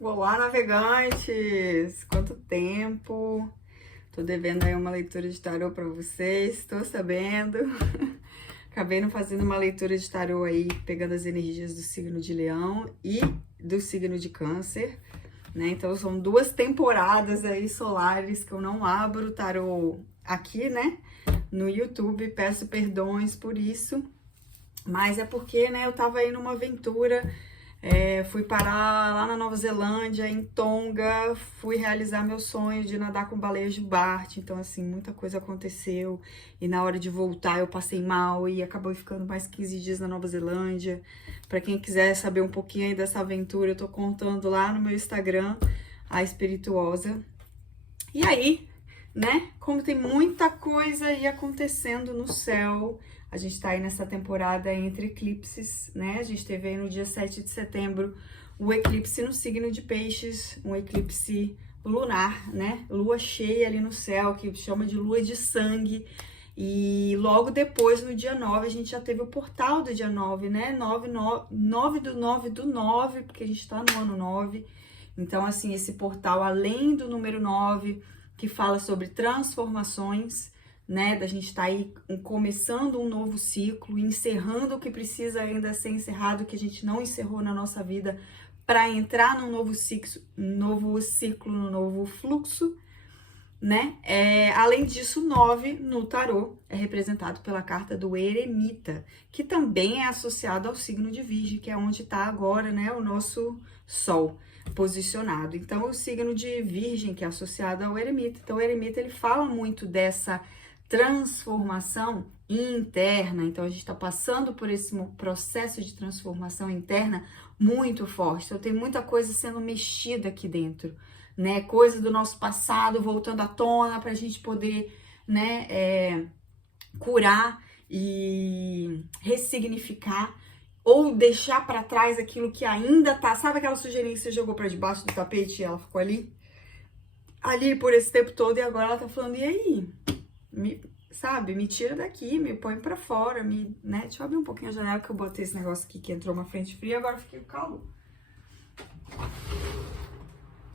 Olá, navegantes! Quanto tempo! Tô devendo aí uma leitura de tarô para vocês, tô sabendo. Acabei não fazendo uma leitura de tarô aí, pegando as energias do signo de Leão e do signo de Câncer, né? Então são duas temporadas aí solares que eu não abro o tarô aqui, né? No YouTube, peço perdões por isso, mas é porque, né, eu tava aí numa aventura. Fui parar lá na Nova Zelândia, em Tonga, fui realizar meu sonho de nadar com baleias de Bart. Então, assim, muita coisa aconteceu. E na hora de voltar eu passei mal e acabou ficando mais 15 dias na Nova Zelândia. Para quem quiser saber um pouquinho aí dessa aventura, eu tô contando lá no meu Instagram, a Espirituosa. E aí, né, como tem muita coisa aí acontecendo no céu, a gente tá aí nessa temporada entre eclipses, né? A gente teve aí no dia 7 de setembro o eclipse no signo de Peixes, um eclipse lunar, né? Lua cheia ali no céu, que chama de lua de sangue. E logo depois, no dia 9, a gente já teve o portal do dia 9, né? 9 do 9 do 9, porque a gente tá no ano 9. Então, assim, esse portal, além do número 9, que fala sobre transformações, né? Da gente estar aí começando um novo ciclo, encerrando o que precisa ainda ser encerrado, que a gente não encerrou na nossa vida, para entrar num novo ciclo, no novo fluxo, né? Além disso, 9 no tarô é representado pela carta do Eremita, que também é associado ao signo de Virgem, que é onde está agora, né, o nosso Sol posicionado. Então, o signo de Virgem, que é associado ao Eremita. Então, o Eremita, ele fala muito dessa transformação interna. Então, a gente está passando por esse processo de transformação interna muito forte. Então, tem muita coisa sendo mexida aqui dentro, né? Coisa do nosso passado voltando à tona para a gente poder, né, curar e ressignificar ou deixar para trás aquilo que ainda tá. Sabe aquela sujeirinha que você jogou para debaixo do tapete e ela ficou ali por esse tempo todo, e agora ela tá falando: e aí? Me tira daqui, me põe para fora, né? Deixa eu abrir um pouquinho a janela que eu botei esse negócio aqui que entrou uma frente fria, agora fiquei com calor.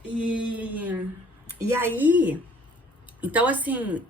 E aí, então assim,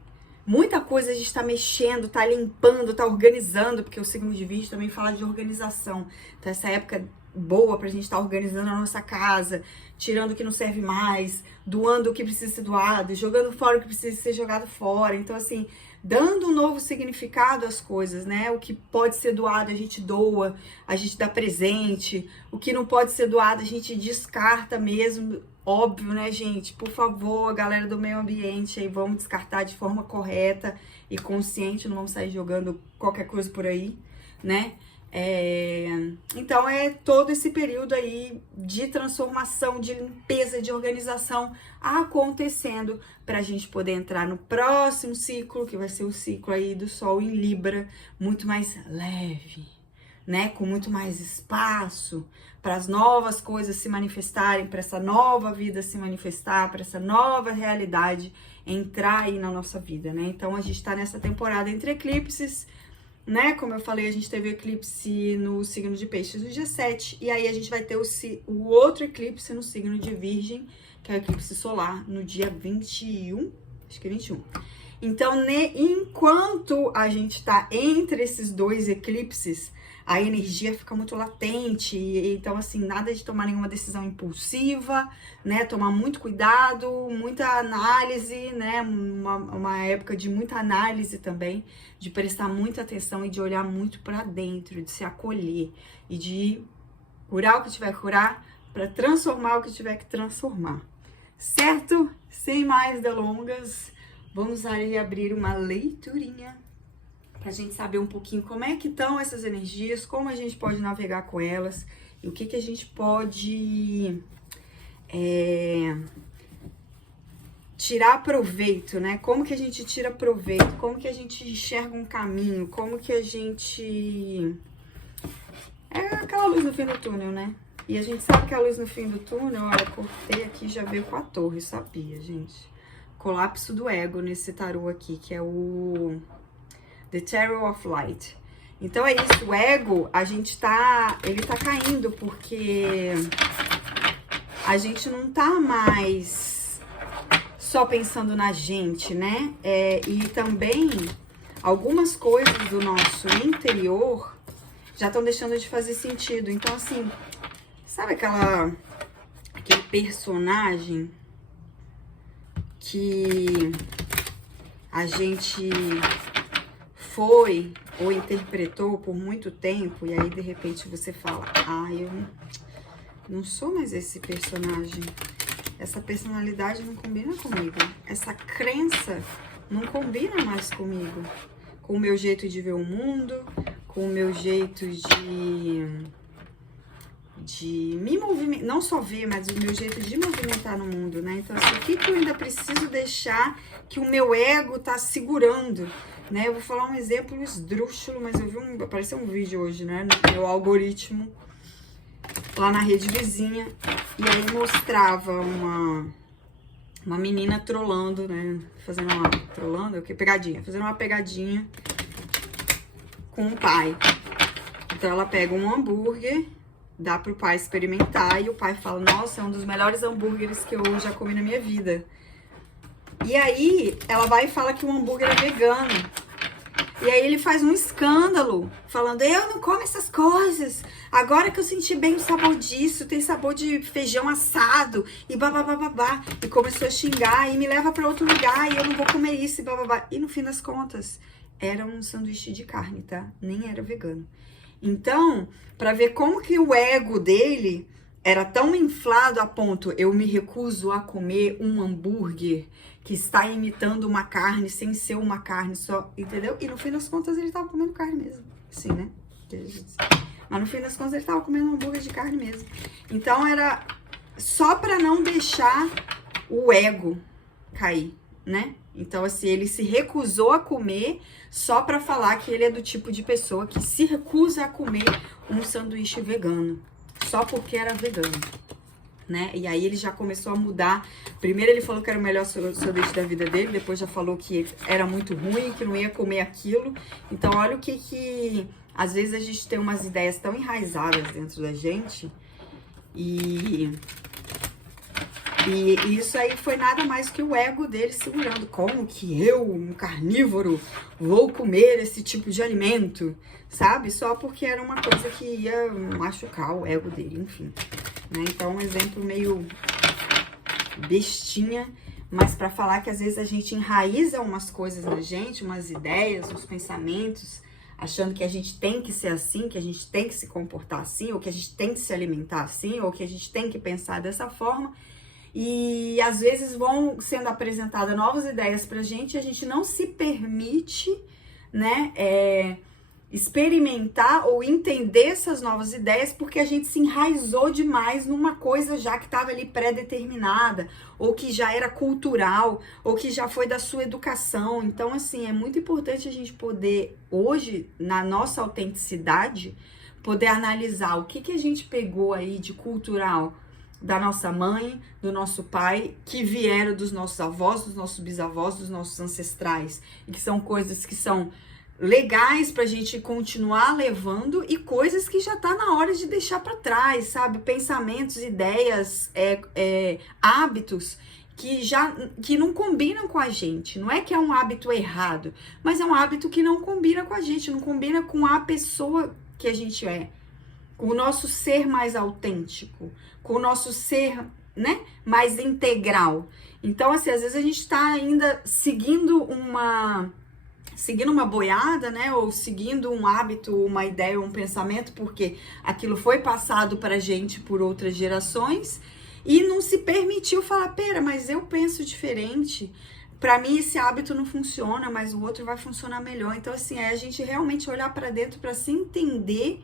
muita coisa a gente tá mexendo, tá limpando, tá organizando, porque o signo de Virgem também fala de organização. Então essa época boa pra gente estar organizando a nossa casa, tirando o que não serve mais, doando o que precisa ser doado, jogando fora o que precisa ser jogado fora. Então assim, dando um novo significado às coisas, né? O que pode ser doado a gente doa, a gente dá presente, o que não pode ser doado a gente descarta mesmo. Óbvio, né, gente? Por favor, galera do meio ambiente, aí vamos descartar de forma correta e consciente, não vamos sair jogando qualquer coisa por aí, né? Então é todo esse período aí de transformação, de limpeza, de organização acontecendo para a gente poder entrar no próximo ciclo, que vai ser o ciclo aí do Sol em Libra, muito mais leve, né? Com muito mais espaço para as novas coisas se manifestarem, para essa nova vida se manifestar, para essa nova realidade entrar aí na nossa vida, né? Então a gente está nessa temporada entre eclipses, né? Como eu falei, a gente teve o eclipse no signo de Peixes no dia 7, e aí a gente vai ter o outro eclipse no signo de Virgem, que é o eclipse solar, no dia 21, acho que é 21. Então, enquanto a gente tá entre esses dois eclipses, a energia fica muito latente, então assim, nada de tomar nenhuma decisão impulsiva, né? Tomar muito cuidado, muita análise, né? Uma época de muita análise também, de prestar muita atenção e de olhar muito para dentro, de se acolher e de curar o que tiver que curar, para transformar o que tiver que transformar. Certo? Sem mais delongas, vamos aí abrir uma leiturinha pra gente saber um pouquinho como é que estão essas energias, como a gente pode navegar com elas e o que que a gente pode tirar proveito, né? Como que a gente tira proveito, como que a gente enxerga um caminho, como que a gente... É aquela luz no fim do túnel, né? E a gente sabe que a luz no fim do túnel, olha, cortei aqui, já veio com a torre, sabia, gente? Colapso do ego nesse tarô aqui, que é o The Terror of Light. Então é isso, o ego, ele tá caindo porque a gente não tá mais só pensando na gente, né? E também algumas coisas do nosso interior já estão deixando de fazer sentido. Então, assim, sabe aquele personagem que a gente foi ou interpretou por muito tempo, e aí de repente você fala, eu não sou mais esse personagem, essa personalidade não combina comigo, essa crença não combina mais comigo, com o meu jeito de ver o mundo, com o meu jeito de me movimentar, não só ver, mas o meu jeito de movimentar no mundo, né? Então, assim, o que eu ainda preciso deixar que o meu ego tá segurando, né? Eu vou falar um exemplo esdrúxulo, mas eu vi apareceu um vídeo hoje, né? No meu algoritmo, lá na rede vizinha, e aí mostrava uma menina trolando, né? Trolando, o que? Pegadinha, fazendo uma pegadinha com o pai. Então, ela pega um hambúrguer, dá pro pai experimentar e o pai fala, nossa, é um dos melhores hambúrgueres que eu já comi na minha vida. E aí, ela vai e fala que o hambúrguer é vegano. E aí ele faz um escândalo, falando, eu não como essas coisas. Agora que eu senti bem o sabor disso, tem sabor de feijão assado e babá. E começou a xingar e me leva para outro lugar e eu não vou comer isso e babá. E no fim das contas, era um sanduíche de carne, tá? Nem era vegano. Então, para ver como que o ego dele era tão inflado a ponto, eu me recuso a comer um hambúrguer que está imitando uma carne sem ser uma carne só, entendeu? E no fim das contas ele tava comendo carne mesmo, sim, né? Mas no fim das contas ele tava comendo um hambúrguer de carne mesmo. Então era só para não deixar o ego cair, né? Então, assim, ele se recusou a comer só para falar que ele é do tipo de pessoa que se recusa a comer um sanduíche vegano, só porque era vegano, né? E aí ele já começou a mudar. Primeiro ele falou que era o melhor sanduíche da vida dele, depois já falou que era muito ruim, que não ia comer aquilo. Então, olha o que às vezes a gente tem umas ideias tão enraizadas dentro da gente e isso aí foi nada mais que o ego dele segurando. Como que eu, um carnívoro, vou comer esse tipo de alimento? Sabe? Só porque era uma coisa que ia machucar o ego dele, enfim. Né? Então, um exemplo meio bestinha, mas para falar que às vezes a gente enraiza umas coisas na gente, umas ideias, uns pensamentos, achando que a gente tem que ser assim, que a gente tem que se comportar assim, ou que a gente tem que se alimentar assim, ou que a gente tem que pensar dessa forma. E às vezes vão sendo apresentadas novas ideias pra gente e a gente não se permite, né, experimentar ou entender essas novas ideias porque a gente se enraizou demais numa coisa já que estava ali pré-determinada, ou que já era cultural, ou que já foi da sua educação. Então, assim, é muito importante a gente poder, hoje, na nossa autenticidade, poder analisar o que a gente pegou aí de cultural, da nossa mãe, do nosso pai, que vieram dos nossos avós, dos nossos bisavós, dos nossos ancestrais, e que são coisas que são legais pra gente continuar levando e coisas que já tá na hora de deixar para trás, sabe? Pensamentos, ideias, hábitos que não combinam com a gente. Não é que é um hábito errado, mas é um hábito que não combina com a gente, não combina com a pessoa que a gente é, com o nosso ser mais autêntico, com o nosso ser, né, mais integral. Então, assim, às vezes a gente tá ainda seguindo uma boiada, né, ou seguindo um hábito, uma ideia, um pensamento, porque aquilo foi passado pra gente por outras gerações e não se permitiu falar, pera, mas eu penso diferente, pra mim esse hábito não funciona, mas o outro vai funcionar melhor. Então, assim, é a gente realmente olhar pra dentro pra se entender,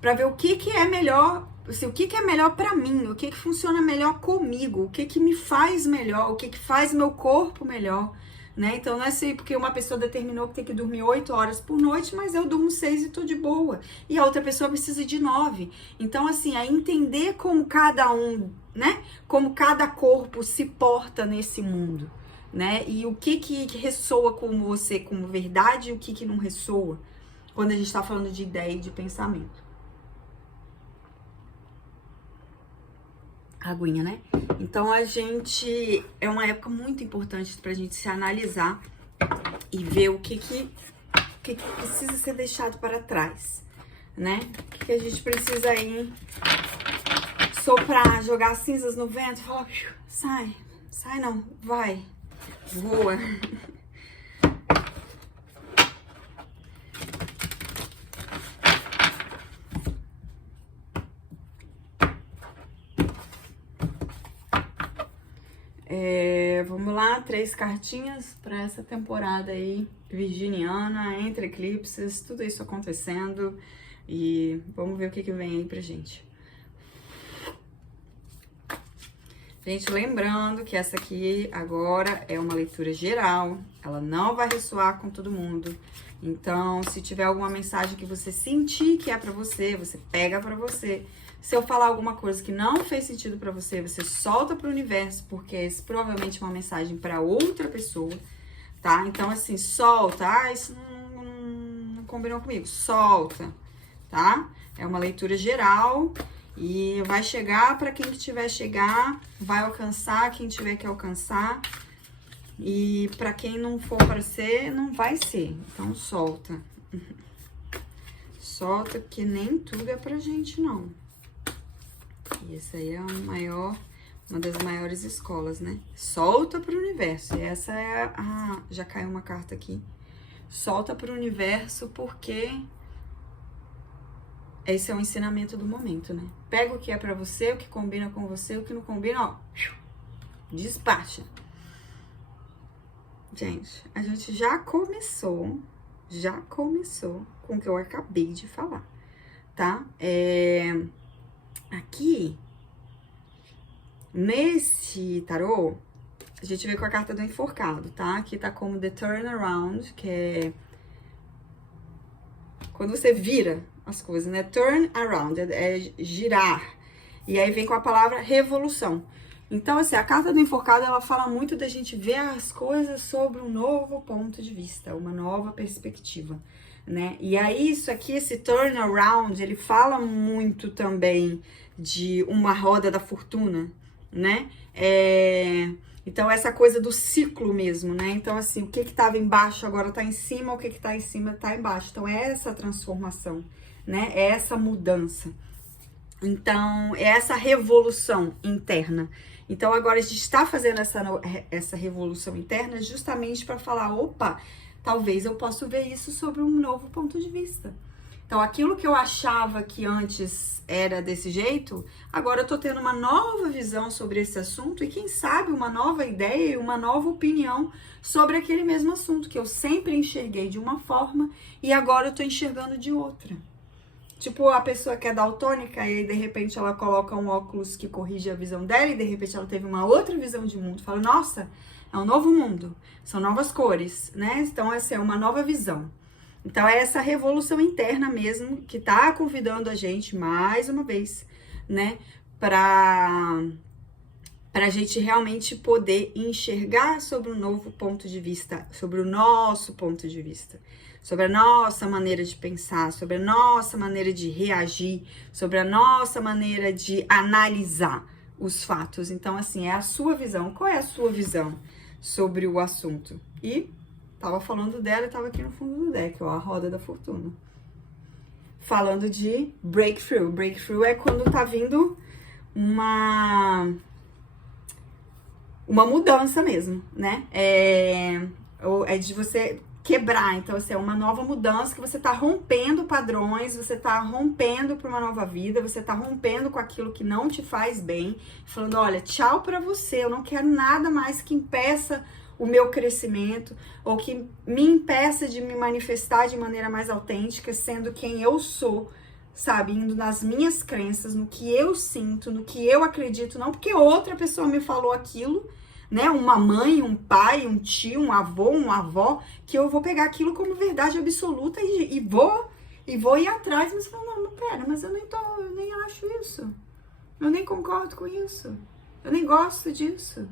pra ver o que é melhor, assim, o que é melhor pra mim, o que funciona melhor comigo, o que me faz melhor, o que faz meu corpo melhor, né? Então, não é assim porque uma pessoa determinou que tem que dormir 8 horas por noite, mas eu durmo 6 e tô de boa. E a outra pessoa precisa de 9. Então, assim, é entender como cada um, né? Como cada corpo se porta nesse mundo, né? E o que ressoa com você como verdade e o que não ressoa, quando a gente tá falando de ideia e de pensamento. aguinha, né? Então é uma época muito importante pra gente se analisar e ver o que precisa ser deixado para trás, né? O que a gente precisa aí soprar, jogar cinzas no vento, falar, sai não, vai, voa. Vamos lá, 3 cartinhas para essa temporada aí virginiana, entre eclipses, tudo isso acontecendo e vamos ver o que vem aí pra gente. Gente, lembrando que essa aqui agora é uma leitura geral, ela não vai ressoar com todo mundo. Então, se tiver alguma mensagem que você sentir que é pra você, você pega pra você. Se eu falar alguma coisa que não fez sentido pra você, você solta pro universo, porque esse provavelmente é uma mensagem pra outra pessoa, tá? Então, assim, solta. Ah, isso não combinou comigo. Solta, tá? É uma leitura geral e vai chegar pra quem que tiver chegar, vai alcançar quem tiver que alcançar. E pra quem não for para ser, não vai ser. Então, solta. Solta, porque nem tudo é pra gente, não. E essa aí é uma das maiores escolas, né? Solta pro universo. E essa é já caiu uma carta aqui. Solta pro universo, porque esse é o ensinamento do momento, né? Pega o que é pra você, o que combina com você, o que não combina, ó. Despacha. Gente, a gente já começou com o que eu acabei de falar, tá? Aqui, nesse tarô, a gente vê com a carta do enforcado, tá? Aqui tá como the turnaround, que é quando você vira as coisas, né? Turn around, é girar. E aí vem com a palavra revolução. Então, assim, a carta do enforcado, ela fala muito da gente ver as coisas sobre um novo ponto de vista, uma nova perspectiva, né? E aí, isso aqui, esse turnaround, ele fala muito também de uma roda da fortuna, né? Então, essa coisa do ciclo mesmo, né? Então, assim, o que estava embaixo agora tá em cima, o que tá em cima tá embaixo. Então, é essa transformação, né? É essa mudança. Então, é essa revolução interna. Então, agora a gente está fazendo essa revolução interna justamente para falar, opa, talvez eu possa ver isso sobre um novo ponto de vista. Então, aquilo que eu achava que antes era desse jeito, agora eu tô tendo uma nova visão sobre esse assunto e, quem sabe, uma nova ideia e uma nova opinião sobre aquele mesmo assunto que eu sempre enxerguei de uma forma e agora eu tô enxergando de outra. Tipo, a pessoa que é daltônica e de repente ela coloca um óculos que corrige a visão dela e de repente ela teve uma outra visão de mundo. Fala, nossa, é um novo mundo, são novas cores, né? Então, essa é uma nova visão. Então, é essa revolução interna mesmo que tá convidando a gente, mais uma vez, né? Pra gente realmente poder enxergar sobre um novo ponto de vista, sobre o nosso ponto de vista. Sobre a nossa maneira de pensar, sobre a nossa maneira de reagir, sobre a nossa maneira de analisar os fatos. Então, assim, é a sua visão. Qual é a sua visão sobre o assunto? E tava falando dela e tava aqui no fundo do deck, ó, a roda da fortuna. Falando de breakthrough. Breakthrough é quando tá vindo uma mudança mesmo, né? É de você quebrar, então, assim, é uma nova mudança que você tá rompendo padrões, você tá rompendo para uma nova vida, você tá rompendo com aquilo que não te faz bem, falando, olha, tchau pra você, eu não quero nada mais que impeça o meu crescimento, ou que me impeça de me manifestar de maneira mais autêntica, sendo quem eu sou, sabe, indo nas minhas crenças, no que eu sinto, no que eu acredito, não porque outra pessoa me falou aquilo, né, uma mãe, um pai, um tio, um avô, uma avó, que eu vou pegar aquilo como verdade absoluta e vou ir atrás, mas falar, não, pera, mas eu nem acho isso, eu nem concordo com isso, eu nem gosto disso.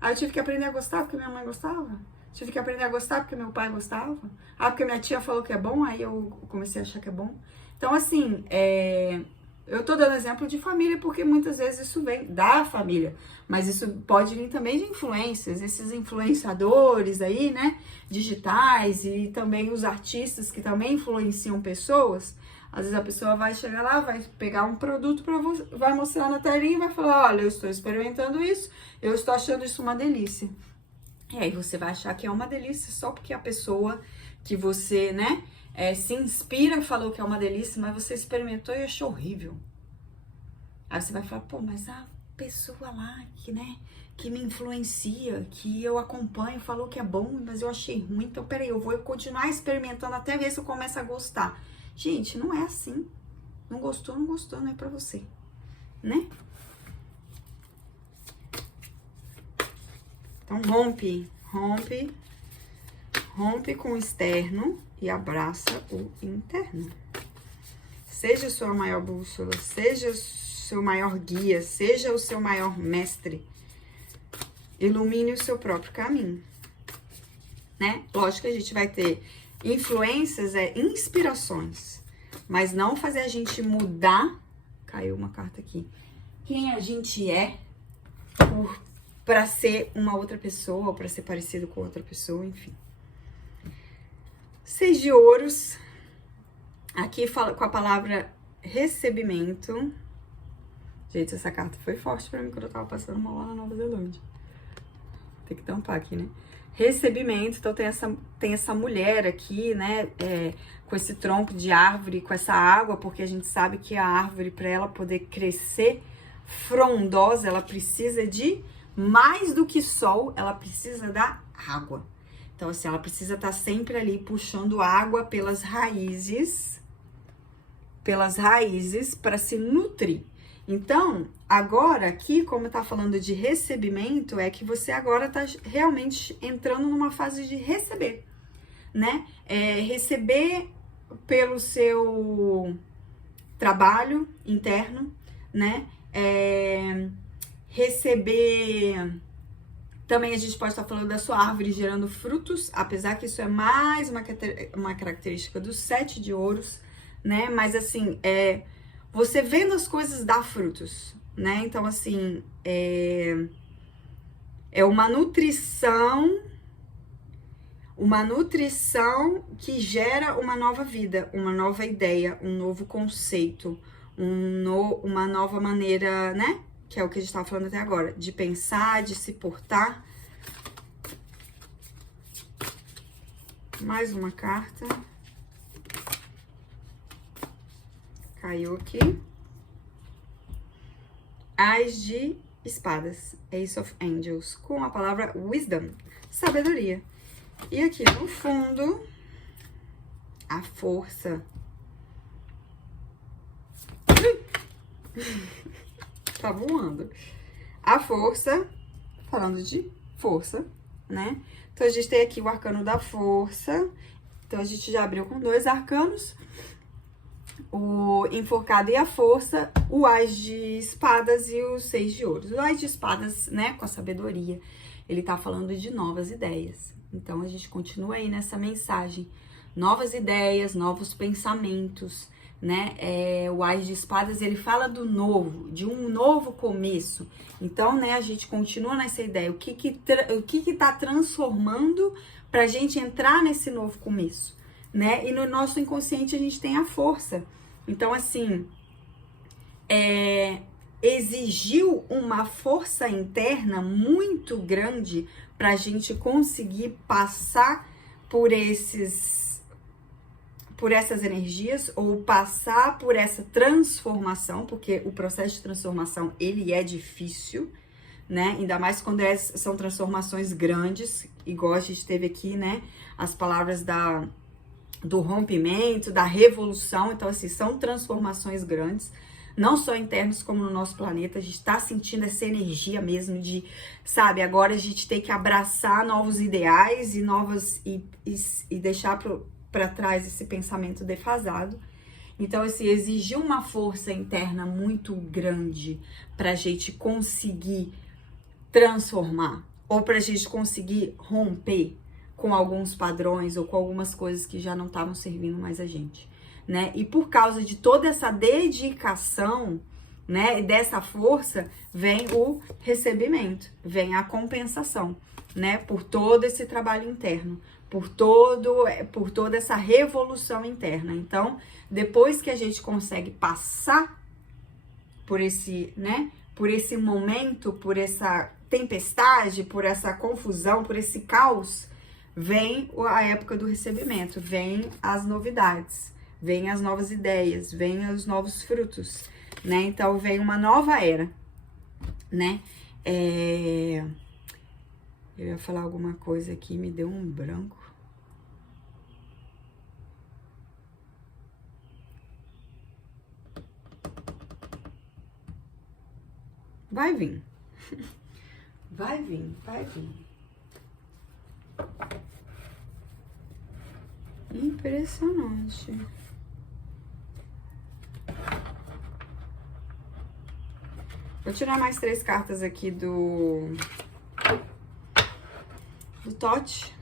Aí eu tive que aprender a gostar porque minha mãe gostava, tive que aprender a gostar porque meu pai gostava, porque minha tia falou que é bom, aí eu comecei a achar que é bom. Então, assim, Eu tô dando exemplo de família porque muitas vezes isso vem da família, mas isso pode vir também de influências, esses influenciadores aí, né, digitais e também os artistas que também influenciam pessoas. Às vezes a pessoa vai chegar lá, vai pegar um produto para você, vai mostrar na telinha e vai falar, olha, eu estou experimentando isso, eu estou achando isso uma delícia. E aí você vai achar que é uma delícia só porque a pessoa que você, né, se inspira falou que é uma delícia, mas você experimentou e achou horrível. Aí você vai falar, pô, mas a pessoa lá que, né, que me influencia, que eu acompanho, falou que é bom, mas eu achei ruim, então peraí, eu vou continuar experimentando até ver se eu começo a gostar. Gente, não é assim. Não gostou, não é pra você, né? Então, rompe com o externo e abraça o interno. Seja a sua maior bússola, seja o seu maior guia, seja o seu maior mestre. Ilumine o seu próprio caminho, né? Lógico que a gente vai ter influências, inspirações, mas não fazer a gente mudar, caiu uma carta aqui, quem a gente é para ser uma outra pessoa, ou para ser parecido com outra pessoa, enfim. 6 de ouros, aqui fala com a palavra recebimento. Gente, essa carta foi forte para mim quando eu tava passando mal lá na Nova Zelândia. Tem que tampar aqui, né? Recebimento, então tem essa mulher aqui, né, com esse tronco de árvore, com essa água, porque a gente sabe que a árvore, para ela poder crescer frondosa, ela precisa de mais do que sol, ela precisa da água. Então, assim, ela precisa estar sempre ali puxando água pelas raízes para se nutrir. Então, agora aqui, como tá falando de recebimento, é que você agora tá realmente entrando numa fase de receber, né? Receber pelo seu trabalho interno, né? Receber... Também a gente pode estar falando da sua árvore gerando frutos, apesar que isso é mais uma característica do 7 de ouros, né? Mas assim, você vendo as coisas dar frutos, né? Então, assim, é uma nutrição que gera uma nova vida, uma nova ideia, um novo conceito, uma nova maneira, né? Que é o que a gente estava falando até agora, de pensar, de se portar. Mais uma carta. Caiu aqui. As de espadas, Ace of Angels, com a palavra wisdom, sabedoria. E aqui no fundo, a força. Tá voando. A força, falando de força, né? Então, a gente tem aqui o arcano da força. Então, a gente já abriu com 2 arcanos. O enforcado e a força, o As de espadas e o 6 de ouros. O As de espadas, né, com a sabedoria, ele tá falando de novas ideias. Então, a gente continua aí nessa mensagem. Novas ideias, novos pensamentos, né? O As de espadas, ele fala do novo, de um novo começo. Então, né, a gente continua nessa ideia. O que tá transformando pra gente entrar nesse novo começo, né? E no nosso inconsciente a gente tem a força. Então, assim, exigiu uma força interna muito grande pra gente conseguir passar por essas energias ou passar por essa transformação, porque o processo de transformação, ele é difícil, né? Ainda mais quando são transformações grandes, igual a gente teve aqui, né? As palavras do rompimento, da revolução. Então, assim, são transformações grandes, não só internas como no nosso planeta. A gente tá sentindo essa energia mesmo de, sabe, agora a gente tem que abraçar novos ideais e deixar para trás esse pensamento defasado. Então, assim, exigiu uma força interna muito grande pra gente conseguir transformar, ou pra gente conseguir romper com alguns padrões ou com algumas coisas que já não estavam servindo mais a gente, né? E por causa de toda essa dedicação, né, e dessa força, vem o recebimento, vem a compensação, né? Por todo esse trabalho interno, por toda essa revolução interna. Então, depois que a gente consegue passar por esse, né, por esse momento, por essa tempestade, por essa confusão, por esse caos, vem a época do recebimento, vem as novidades, vem as novas ideias, vem os novos frutos, né? Então, vem uma nova era, né? Eu ia falar alguma coisa aqui, me deu um branco. Vai vir. Vai vir, vai vir. Impressionante. Vou tirar mais 3 cartas aqui do Tote.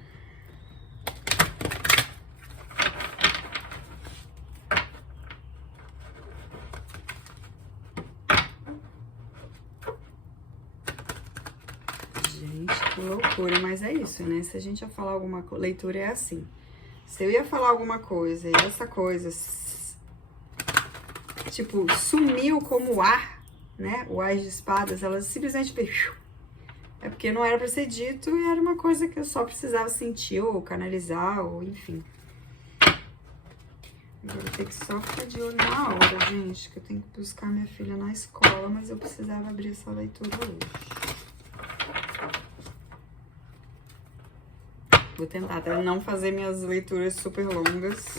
Gente, que loucura, mas é isso, né? Se a gente ia falar alguma coisa, leitura é assim. Se eu ia falar alguma coisa e essa coisa, tipo, sumiu como o ar, né? O Ás de Espadas, ela simplesmente... É porque não era pra ser dito e era uma coisa que eu só precisava sentir ou canalizar, ou enfim. Agora eu tenho que só ficar de olho na hora, gente, que eu tenho que buscar minha filha na escola, mas eu precisava abrir essa leitura hoje. Vou tentar até não fazer minhas leituras super longas.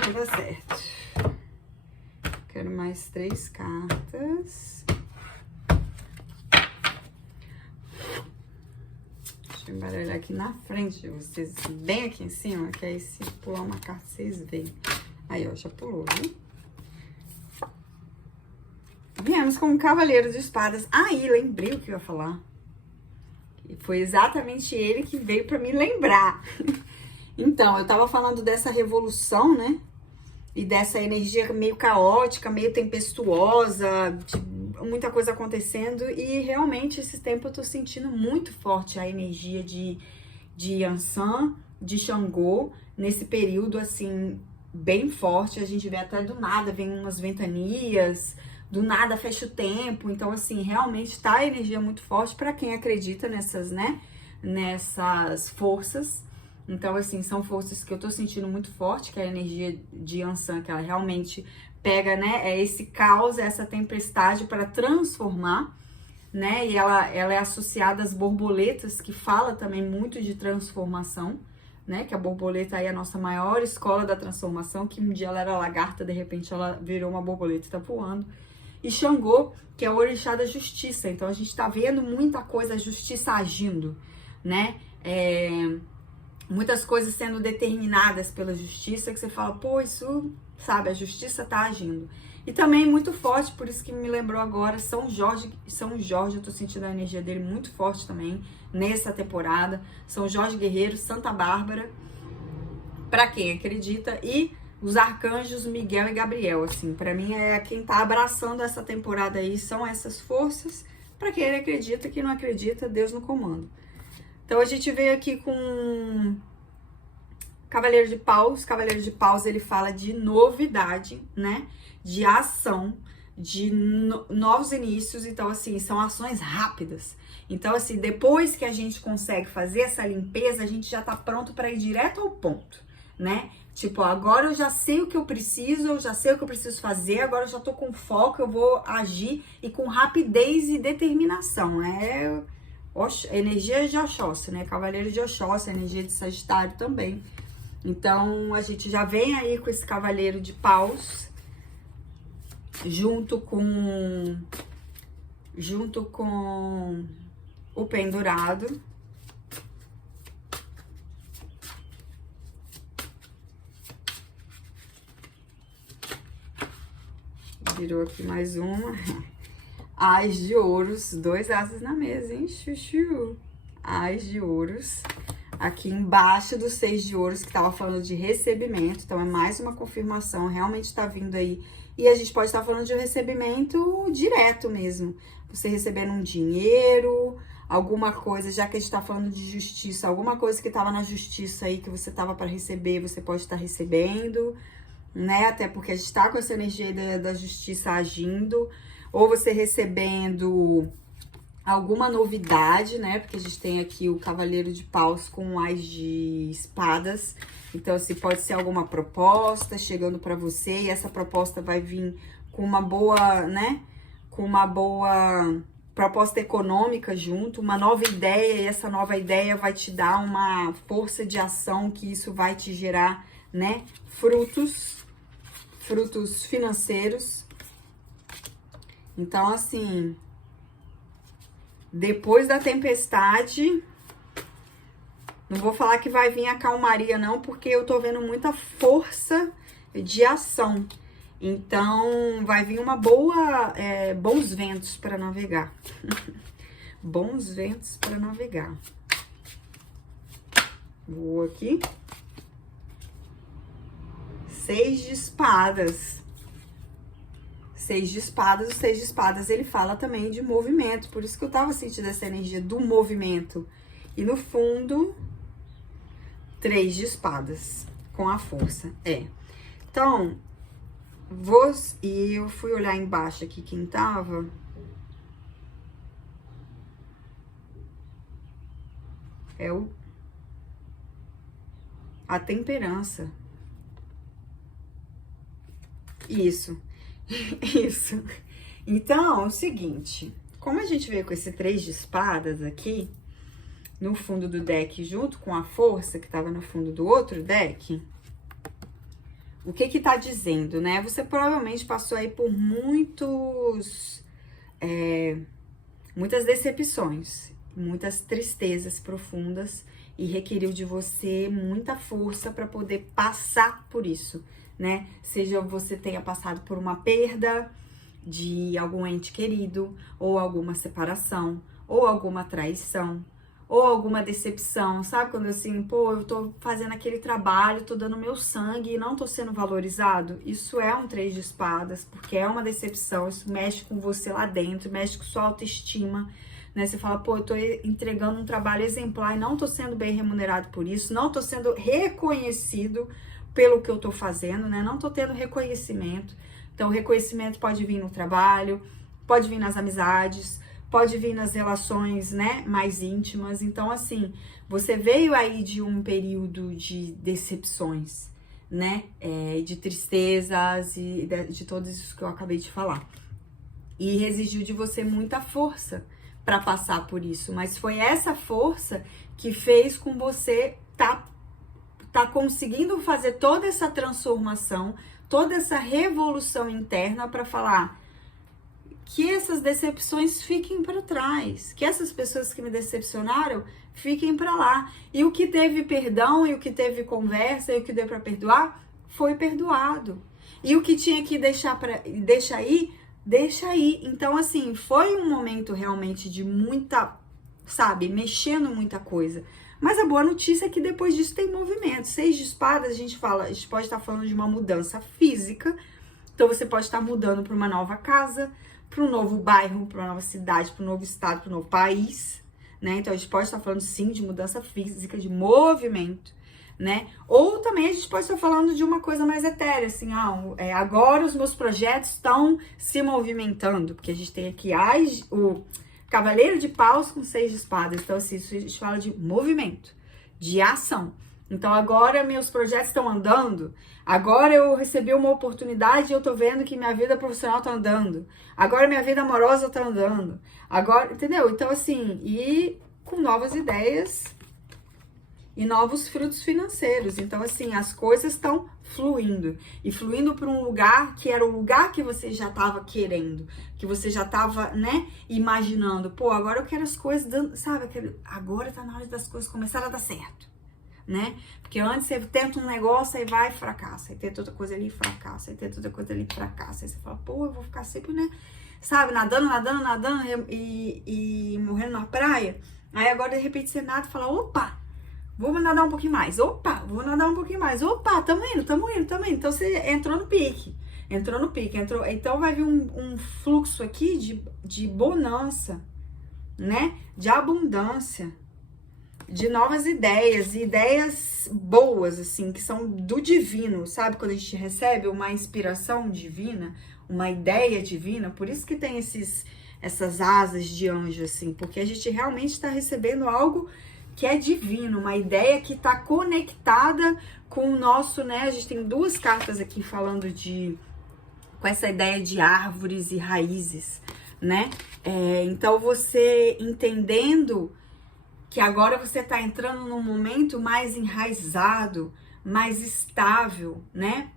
Vai dar certo. Quero mais 3 cartas. Deixa eu embaralhar aqui na frente de vocês, bem aqui em cima, que aí se pular uma carta vocês veem. Aí, ó, já pulou, viu? Viemos com o Cavaleiro de Espadas. Aí, lembrei o que eu ia falar. E foi exatamente ele que veio pra me lembrar. Então, eu tava falando dessa revolução, né? E dessa energia meio caótica, meio tempestuosa, de muita coisa acontecendo. E realmente, esse tempo eu tô sentindo muito forte a energia de Yansan, de Xangô, nesse período, assim, bem forte. A gente vê até do nada, vem umas ventanias, do nada fecha o tempo. Então, assim, realmente tá a energia muito forte para quem acredita nessas, né? Nessas forças. Então, assim, são forças que eu tô sentindo muito forte, que é a energia de Yansan, que ela realmente pega, né, esse caos, essa tempestade para transformar, né, e ela é associada às borboletas, que fala também muito de transformação, né, que a borboleta aí é a nossa maior escola da transformação, que um dia ela era lagarta, de repente ela virou uma borboleta e tá voando. E Xangô, que é o orixá da justiça, então a gente tá vendo muita coisa, a justiça agindo, né, muitas coisas sendo determinadas pela justiça, que você fala, pô, isso, sabe, a justiça tá agindo. E também muito forte, por isso que me lembrou agora, São Jorge, eu tô sentindo a energia dele muito forte também, nessa temporada. São Jorge Guerreiro, Santa Bárbara, pra quem acredita, e os arcanjos Miguel e Gabriel, assim, pra mim é quem tá abraçando essa temporada aí, são essas forças. Pra quem acredita, quem não acredita, Deus no comando. Então, a gente veio aqui com Cavaleiro de Paus. Cavaleiro de Paus, ele fala de novidade, né? De ação, de novos inícios. Então, assim, são ações rápidas. Então, assim, depois que a gente consegue fazer essa limpeza, a gente já tá pronto para ir direto ao ponto, né? Tipo, agora eu já sei o que eu preciso, eu já sei o que eu preciso fazer, agora eu já tô com foco, eu vou agir e com rapidez e determinação. Energia de Oxóssi, né? Cavaleiro de Oxóssi, energia de Sagitário também. Então, a gente já vem aí com esse Cavaleiro de Paus, junto com o Pendurado. Virou aqui mais uma. Ás de Ouros, 2 ases na mesa, hein? Chuchu. Ás de Ouros. aqui embaixo do 6 de ouros, que tava falando de recebimento. Então, é mais uma confirmação, realmente tá vindo aí. E a gente pode estar falando de um recebimento direto mesmo. Você recebendo um dinheiro, alguma coisa, já que a gente tá falando de justiça, alguma coisa que tava na justiça aí, que você tava para receber, você pode estar recebendo, né? Até porque a gente tá com essa energia da justiça agindo. Ou você recebendo alguma novidade, né? Porque a gente tem aqui o Cavaleiro de Paus com o Ás de Espadas. Então, assim, pode ser alguma proposta chegando para você. E essa proposta vai vir com uma boa, né? Com uma boa proposta econômica junto. Uma nova ideia. E essa nova ideia vai te dar uma força de ação que isso vai te gerar, né? Frutos financeiros. Então, assim... Depois da tempestade, não vou falar que vai vir a calmaria não, porque eu tô vendo muita força de ação. Então, vai vir uma boa, bons ventos para navegar. Bons ventos para navegar. Vou aqui. 6 de espadas. 6 de espadas, o 6 de espadas, ele fala também de movimento, por isso que eu tava sentindo essa energia do movimento. E no fundo, 3 de espadas, com a força, Então, e eu fui olhar embaixo aqui quem tava. A temperança. Isso. Isso. Então, é o seguinte, como a gente veio com esse 3 de espadas aqui, no fundo do deck, junto com a força que tava no fundo do outro deck, o que que tá dizendo, né? Você provavelmente passou aí por muitas decepções, muitas tristezas profundas e requeriu de você muita força para poder passar por isso, né? Seja você tenha passado por uma perda de algum ente querido, ou alguma separação, ou alguma traição, ou alguma decepção, sabe? Quando assim, pô, eu tô fazendo aquele trabalho, tô dando meu sangue e não tô sendo valorizado. Isso é um 3 de espadas, porque é uma decepção, isso mexe com você lá dentro, mexe com sua autoestima, né? Você fala, pô, eu tô entregando um trabalho exemplar e não tô sendo bem remunerado por isso, não tô sendo reconhecido pelo que eu tô fazendo, né? Não tô tendo reconhecimento. Então, o reconhecimento pode vir no trabalho, pode vir nas amizades, pode vir nas relações, né, mais íntimas. Então, assim, você veio aí de um período de decepções, né, de tristezas e de tudo isso que eu acabei de falar. E exigiu de você muita força para passar por isso. Mas foi essa força que fez com você tá conseguindo fazer toda essa transformação, toda essa revolução interna para falar que essas decepções fiquem para trás, que essas pessoas que me decepcionaram fiquem para lá. E o que teve perdão, e o que teve conversa, e o que deu para perdoar, foi perdoado. E o que tinha que deixar aí, deixa aí. Então, assim, foi um momento realmente de muita, sabe, mexendo muita coisa. Mas a boa notícia é que depois disso tem movimento. 6 de espadas, a gente pode estar falando de uma mudança física. Então, você pode estar mudando para uma nova casa, para um novo bairro, para uma nova cidade, para um novo estado, para um novo país, né? Então, a gente pode estar falando, sim, de mudança física, de movimento, né? Ou também a gente pode estar falando de uma coisa mais etérea, assim, agora os meus projetos estão se movimentando, porque a gente tem aqui o Cavaleiro de Paus com 6 de espadas. Então, assim, isso a gente fala de movimento, de ação. Então, agora meus projetos estão andando. Agora eu recebi uma oportunidade e eu tô vendo que minha vida profissional tá andando. Agora minha vida amorosa tá andando. Agora, entendeu? Então, assim, e com novas ideias e novos frutos financeiros. Então, assim, as coisas estão fluindo. E fluindo para um lugar que era o lugar que você já estava querendo. Que você já estava, né, imaginando. Pô, agora eu quero as coisas dando, sabe? Agora tá na hora das coisas começarem a dar certo, né? Porque antes você tenta um negócio, aí vai e fracassa. Aí tenta outra coisa ali e fracassa. Aí tenta outra coisa ali e fracassa. Aí você fala, pô, eu vou ficar sempre, né? Sabe, nadando e morrendo na praia. Aí agora, de repente, você nada e fala, opa! Vou nadar um pouquinho mais. Opa, vou nadar um pouquinho mais. Opa, tamo indo. Então você entrou no pique. Então vai vir um fluxo aqui de bonança, né? De abundância, de novas ideias, e ideias boas, assim, que são do divino, sabe? Quando a gente recebe uma inspiração divina, uma ideia divina, por isso que tem essas asas de anjo, assim, porque a gente realmente está recebendo algo que é divino, uma ideia que está conectada com o nosso, né? A gente tem duas cartas aqui falando com essa ideia de árvores e raízes, né? Então você entendendo que agora você está entrando num momento mais enraizado, mais estável, né?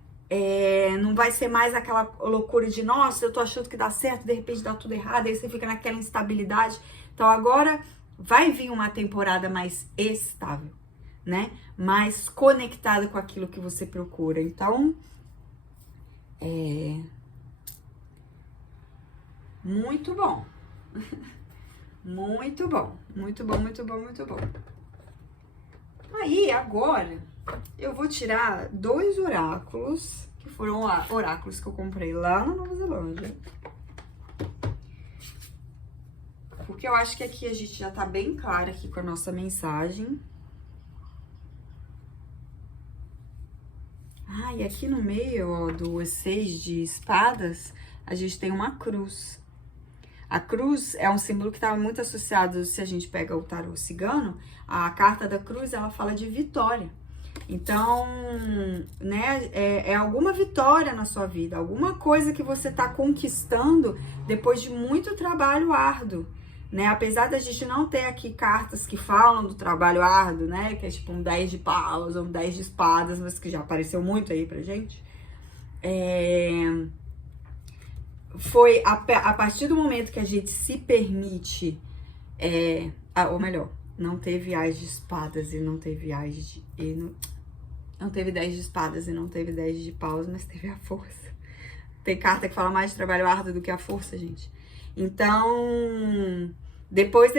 Não vai ser mais aquela loucura de, nossa, eu tô achando que dá certo, de repente dá tudo errado, aí você fica naquela instabilidade. Então agora vai vir uma temporada mais estável, né? Mais conectada com aquilo que você procura. Então, muito bom. Muito bom. Aí, agora, eu vou tirar 2 oráculos, que foram oráculos que eu comprei lá na Nova Zelândia. Porque eu acho que aqui a gente já tá bem claro aqui com a nossa mensagem. E aqui no meio, ó, do 6 de espadas, a gente tem uma cruz. A cruz é um símbolo que está muito associado, se a gente pega o tarô cigano, a carta da cruz, ela fala de vitória. Então, né, é alguma vitória na sua vida, alguma coisa que você está conquistando depois de muito trabalho árduo, né? Apesar da gente não ter aqui cartas que falam do trabalho árduo, né, que é tipo um 10 de paus ou um 10 de espadas, mas que já apareceu muito aí pra gente. Foi a partir do momento que a gente se permite, ou melhor, não teve as de espadas e não teve não teve 10 de espadas e não teve 10 de paus, mas teve a força. Tem carta que fala mais de trabalho árduo do que a força, gente. Então, depois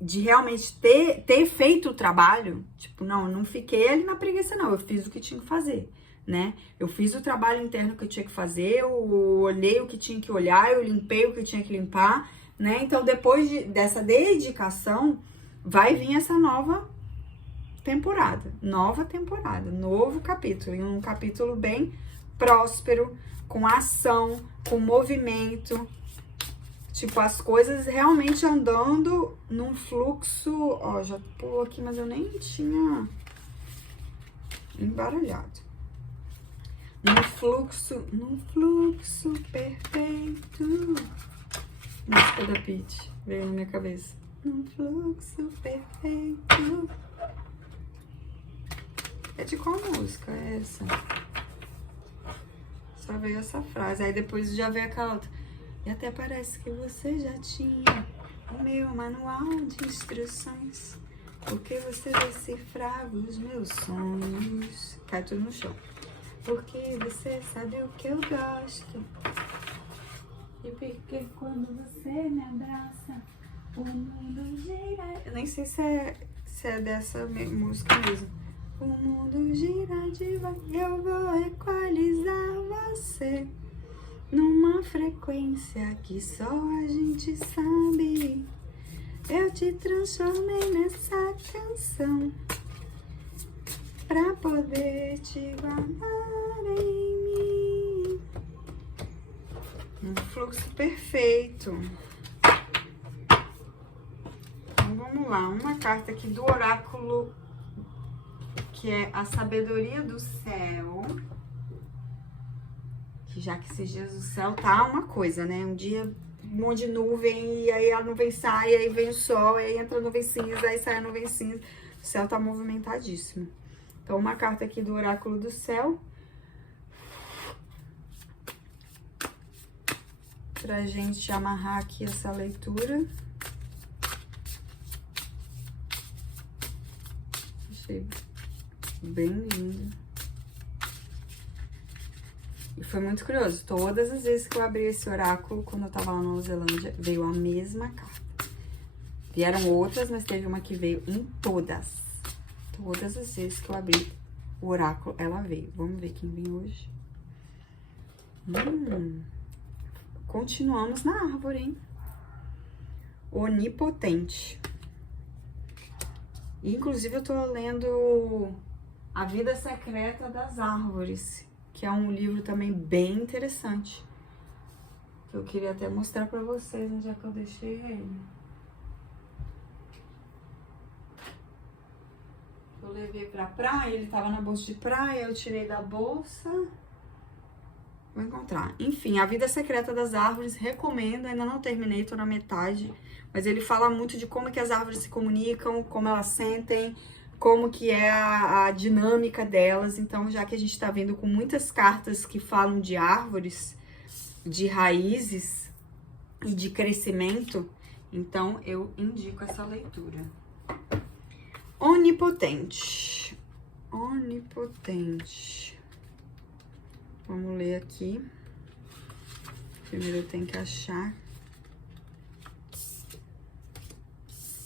de realmente ter feito o trabalho, tipo, não fiquei ali na preguiça, não, eu fiz o que tinha que fazer, né? Eu fiz o trabalho interno que eu tinha que fazer, eu olhei o que tinha que olhar, eu limpei o que tinha que limpar, né? Então, depois dessa dedicação, vai vir essa nova temporada, novo capítulo, e um capítulo bem próspero, com ação, com movimento, tipo, as coisas realmente andando num fluxo, ó, já pulou aqui, mas eu nem tinha embaralhado. Num fluxo perfeito. Música da Pitty, veio na minha cabeça. Num fluxo perfeito. É de qual música é essa? Só veio essa frase, aí depois já veio aquela outra. E até parece que você já tinha o meu manual de instruções, porque você decifrava os meus sonhos. Cai tudo no chão. Porque você sabe o que eu gosto. E porque quando você me abraça, o mundo gira. Eu nem sei se é dessa música mesmo. O mundo gira devagar, eu vou equalizar você numa frequência que só a gente sabe. Eu te transformei nessa canção pra poder te guardar em mim. Um fluxo perfeito. Então vamos lá, uma carta aqui do oráculo, que é a sabedoria do céu. Que já que esses dias o céu tá uma coisa, né? Um dia um monte de nuvem, e aí a nuvem sai, aí vem o sol, aí entra a nuvem cinza, aí sai a nuvem cinza. O céu tá movimentadíssimo. Então, uma carta aqui do oráculo do céu. Pra gente amarrar aqui essa leitura. Achei bem lindo. E foi muito curioso. Todas as vezes que eu abri esse oráculo, quando eu tava lá na Nova Zelândia, veio a mesma carta. Vieram outras, mas teve uma que veio em todas. todas as vezes que eu abri o oráculo, ela veio. Vamos ver quem vem hoje. Continuamos na árvore, hein? Onipotente. Inclusive, eu tô lendo A Vida Secreta das Árvores, que é um livro também bem interessante. Eu queria até mostrar pra vocês onde é que eu deixei ele. Eu levei pra praia, ele tava na bolsa de praia, eu tirei da bolsa. Vou encontrar. Enfim, A Vida Secreta das Árvores, recomendo, ainda não terminei, tô na metade. Mas ele fala muito de como que as árvores se comunicam, como elas sentem, como que é a dinâmica delas. Então, já que a gente tá vendo com muitas cartas que falam de árvores, de raízes e de crescimento, então eu indico essa leitura. Onipotente. Onipotente. Vamos ler aqui. Primeiro eu tenho que achar.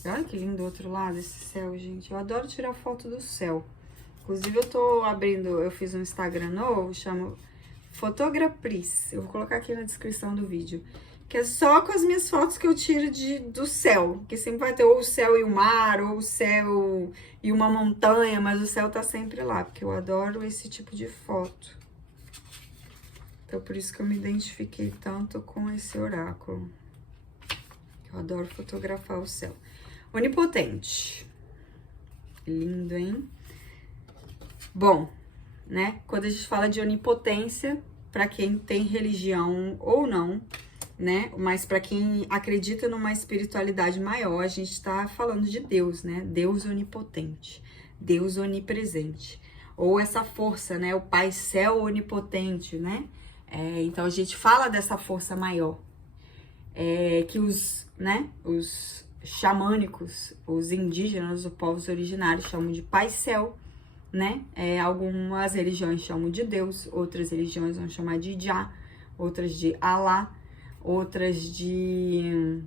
Olha que lindo do outro lado esse céu, gente. Eu adoro tirar foto do céu. Inclusive, eu tô abrindo, eu fiz um Instagram novo, chama Fotograpris. Eu vou colocar aqui na descrição do vídeo. Que é só com as minhas fotos que eu tiro do céu. Que sempre vai ter ou o céu e o mar, ou o céu e uma montanha, mas o céu tá sempre lá, porque eu adoro esse tipo de foto. Então, por isso que eu me identifiquei tanto com esse oráculo. Eu adoro fotografar o céu. Onipotente. Lindo, hein? Bom, né? Quando a gente fala de onipotência, para quem tem religião ou não, né? Mas para quem acredita numa espiritualidade maior, a gente tá falando de Deus, né? Deus onipotente, Deus onipresente. Ou essa força, né? O Pai Céu onipotente, né? Então a gente fala dessa força maior. Que os xamânicos, os indígenas, os povos originários chamam de Pai Céu, né? Algumas religiões chamam de Deus, outras religiões vão chamar de Jah, outras de Alá, outras de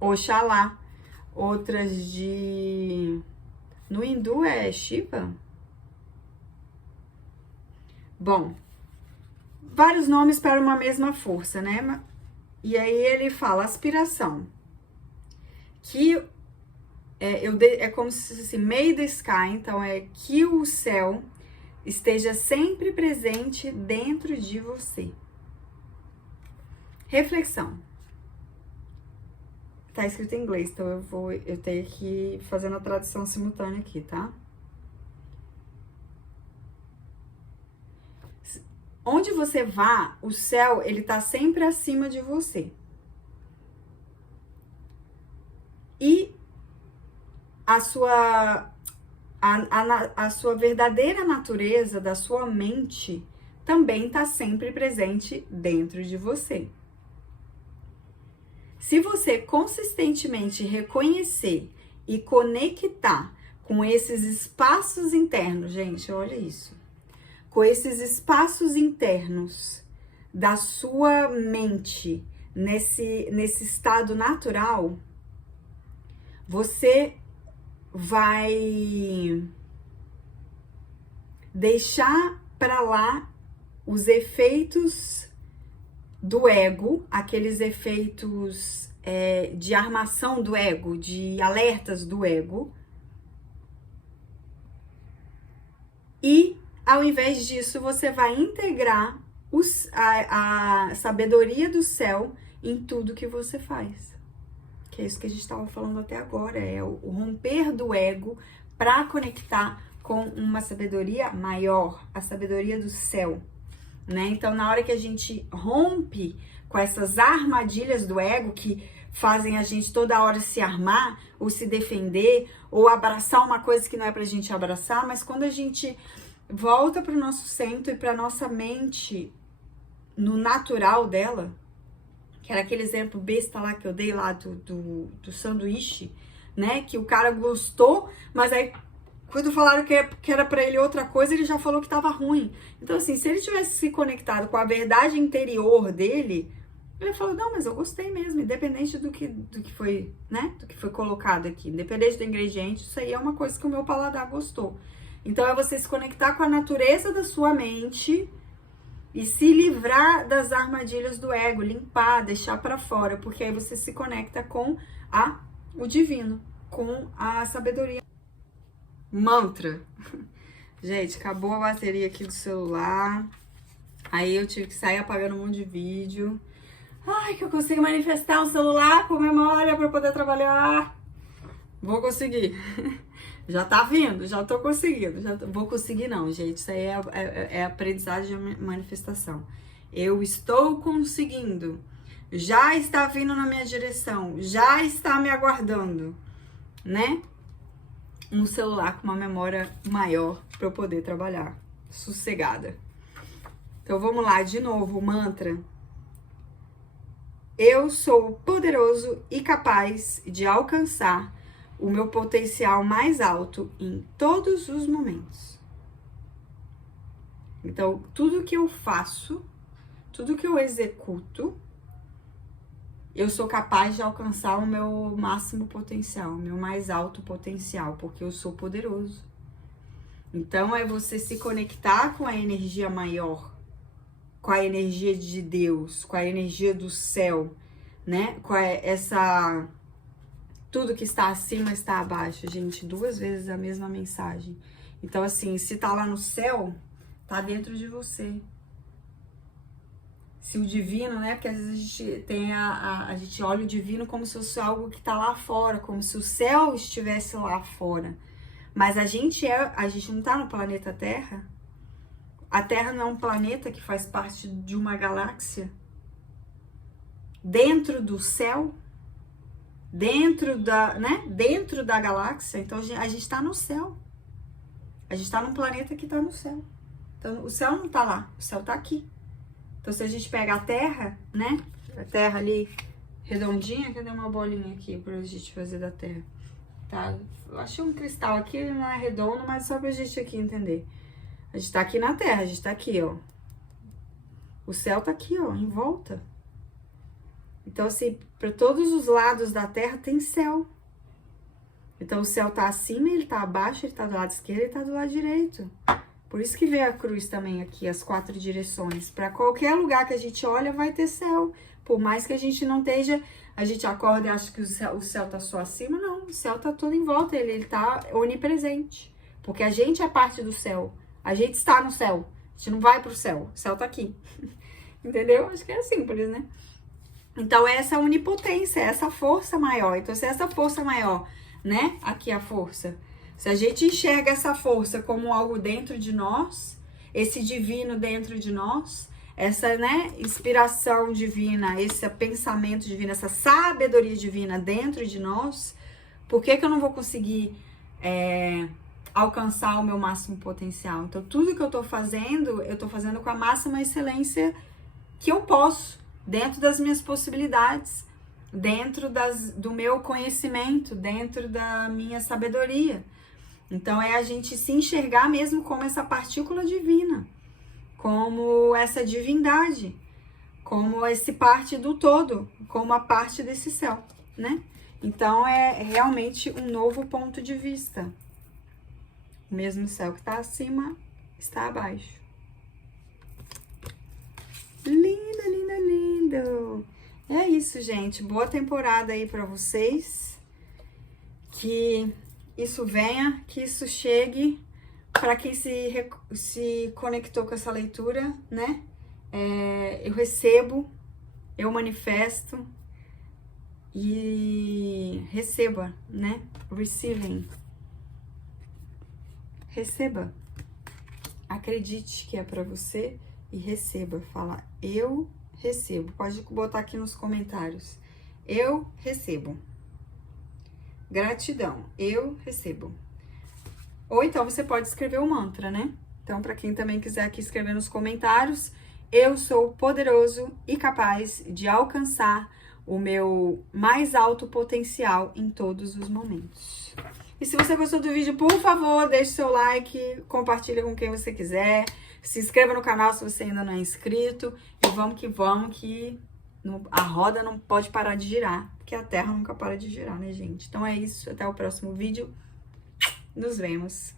Oxalá, outras de... No hindu é Shiva? Bom, vários nomes para uma mesma força, né? E aí ele fala aspiração, que é como se fosse assim, may the sky, então é que o céu esteja sempre presente dentro de você. Reflexão. Tá escrito em inglês, então eu tenho que ir fazendo a tradução simultânea aqui, tá? Onde você vá, o céu, ele tá sempre acima de você. E a sua verdadeira natureza da sua mente também tá sempre presente dentro de você. Se você consistentemente reconhecer e conectar com esses espaços internos, gente, olha isso. Com esses espaços internos da sua mente, nesse estado natural, você vai deixar para lá os efeitos do ego, aqueles efeitos de armação do ego, de alertas do ego, e ao invés disso, você vai integrar a sabedoria do céu em tudo que você faz. Que é isso que a gente estava falando até agora, é o romper do ego para conectar com uma sabedoria maior, a sabedoria do céu, né? Então, na hora que a gente rompe com essas armadilhas do ego que fazem a gente toda hora se armar, ou se defender, ou abraçar uma coisa que não é pra gente abraçar, mas quando a gente volta para o nosso centro e para nossa mente no natural dela, que era aquele exemplo besta lá que eu dei lá do sanduíche, né? Que o cara gostou, mas aí quando falaram que era para ele outra coisa, ele já falou que tava ruim. Então, assim, se ele tivesse se conectado com a verdade interior dele, Ele falou, não, mas eu gostei mesmo, independente do que foi, né? Do que foi colocado aqui, independente do ingrediente, isso aí é uma coisa que o meu paladar gostou. Então, é você se conectar com a natureza da sua mente e se livrar das armadilhas do ego, limpar, deixar pra fora, porque aí você se conecta com o divino, com a sabedoria. Mantra. Gente, acabou a bateria aqui do celular. Aí eu tive que sair apagando um monte de vídeo. Ai, que eu consigo manifestar um celular com memória para poder trabalhar. Vou conseguir. Já tá vindo, já tô conseguindo. Vou conseguir não, gente. Isso aí é aprendizagem de manifestação. Eu estou conseguindo. Já está vindo na minha direção. Já está me aguardando, né? Um celular com uma memória maior para eu poder trabalhar sossegada. Então vamos lá, de novo, o mantra. Eu sou poderoso e capaz de alcançar o meu potencial mais alto em todos os momentos. Então, tudo que eu faço, tudo que eu executo, eu sou capaz de alcançar o meu máximo potencial, o meu mais alto potencial, porque eu sou poderoso. Então, é você se conectar com a energia maior, com a energia de Deus, com a energia do céu, né? Com essa... Tudo que está acima está abaixo, gente. 2 vezes a mesma mensagem. Então, assim, se tá lá no céu, tá dentro de você. Se o divino, né? Porque às vezes a gente tem a gente olha o divino como se fosse algo que tá lá fora, como se o céu estivesse lá fora. Mas a gente não tá no planeta Terra. A Terra não é um planeta que faz parte de uma galáxia. Dentro do céu, dentro da galáxia. Então a gente tá no céu. A gente tá num planeta que tá no céu. Então o céu não tá lá, o céu tá aqui. Então se a gente pega a Terra, né? A Terra ali redondinha, cadê uma bolinha aqui pra gente fazer da Terra? Tá? Eu achei um cristal aqui, não é redondo, mas só pra gente aqui entender. A gente tá aqui na Terra, a gente tá aqui, ó. O céu tá aqui, ó, em volta. Então, assim, para todos os lados da Terra tem céu. Então, o céu tá acima, ele tá abaixo, ele tá do lado esquerdo, ele tá do lado direito. Por isso que veio a cruz também aqui, as 4 direções. Para qualquer lugar que a gente olha, vai ter céu. Por mais que a gente não esteja, a gente acorda e acha que o céu tá só acima. Não, o céu tá todo em volta, ele tá onipresente. Porque a gente é parte do céu. A gente está no céu. A gente não vai pro céu. O céu tá aqui. Entendeu? Acho que é simples, né? Então, essa onipotência, essa força maior. Então, se essa força maior, né? Aqui a força. Se a gente enxerga essa força como algo dentro de nós, esse divino dentro de nós, essa, né, inspiração divina, esse pensamento divino, essa sabedoria divina dentro de nós, por que eu não vou conseguir alcançar o meu máximo potencial? Então, tudo que eu tô fazendo com a máxima excelência que eu posso, dentro das minhas possibilidades, dentro do meu conhecimento, dentro da minha sabedoria. Então, é a gente se enxergar mesmo como essa partícula divina, como essa divindade, como esse parte do todo, como a parte desse céu, né? Então, é realmente um novo ponto de vista. O mesmo céu que está acima, está abaixo. Lindo, lindo, lindo! É isso, gente. Boa temporada aí para vocês. Que isso venha, que isso chegue para quem se conectou com essa leitura, né? Eu recebo, eu manifesto e receba, né? Receiving. Receba. Acredite que é para você e receba. Fala, eu recebo. Pode botar aqui nos comentários. Eu recebo. Gratidão, eu recebo. Ou então você pode escrever o mantra, né? Então, para quem também quiser aqui escrever nos comentários, eu sou poderoso e capaz de alcançar o meu mais alto potencial em todos os momentos. E se você gostou do vídeo, por favor, deixe seu like, compartilha com quem você quiser, se inscreva no canal se você ainda não é inscrito, e vamos que A roda não pode parar de girar, porque a Terra nunca para de girar, né, gente? Então é isso, até o próximo vídeo. Nos vemos.